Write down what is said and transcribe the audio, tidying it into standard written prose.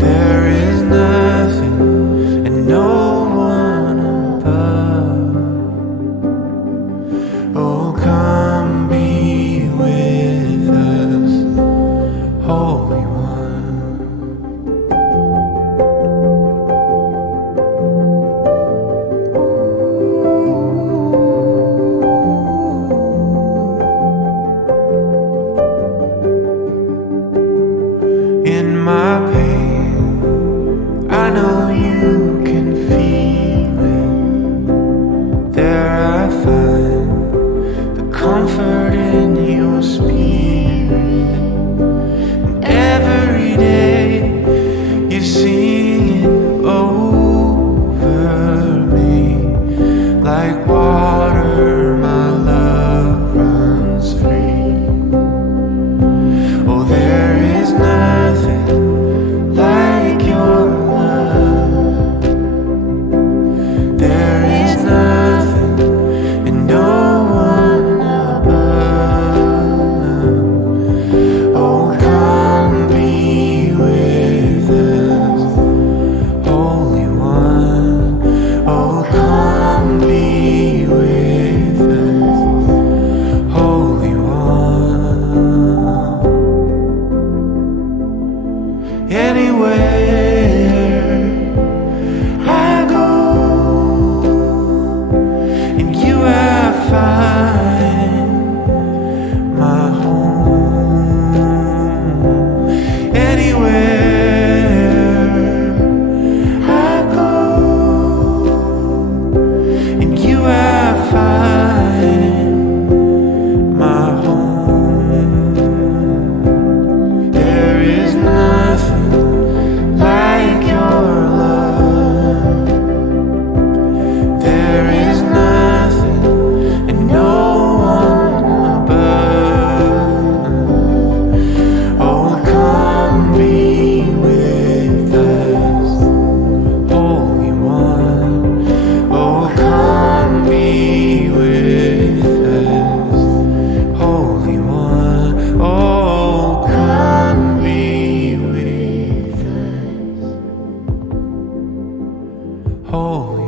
There is nothing know you can feel it. There I find the comfort in your spirit. And every day you sing it over me. Like water, my love runs free. Oh, there is nothing like your love. There is nothing and no one above. Oh, come be with us, Holy One. Oh, come be with us, Holy One. Anywhere I go, in you I find my home. Anywhere I go, in you I find my home. There is nothing like your love. There is nothing and no one above. Oh, come be with us, Holy One. Oh, come be with us, Holy One. Oh, come be with us, Holy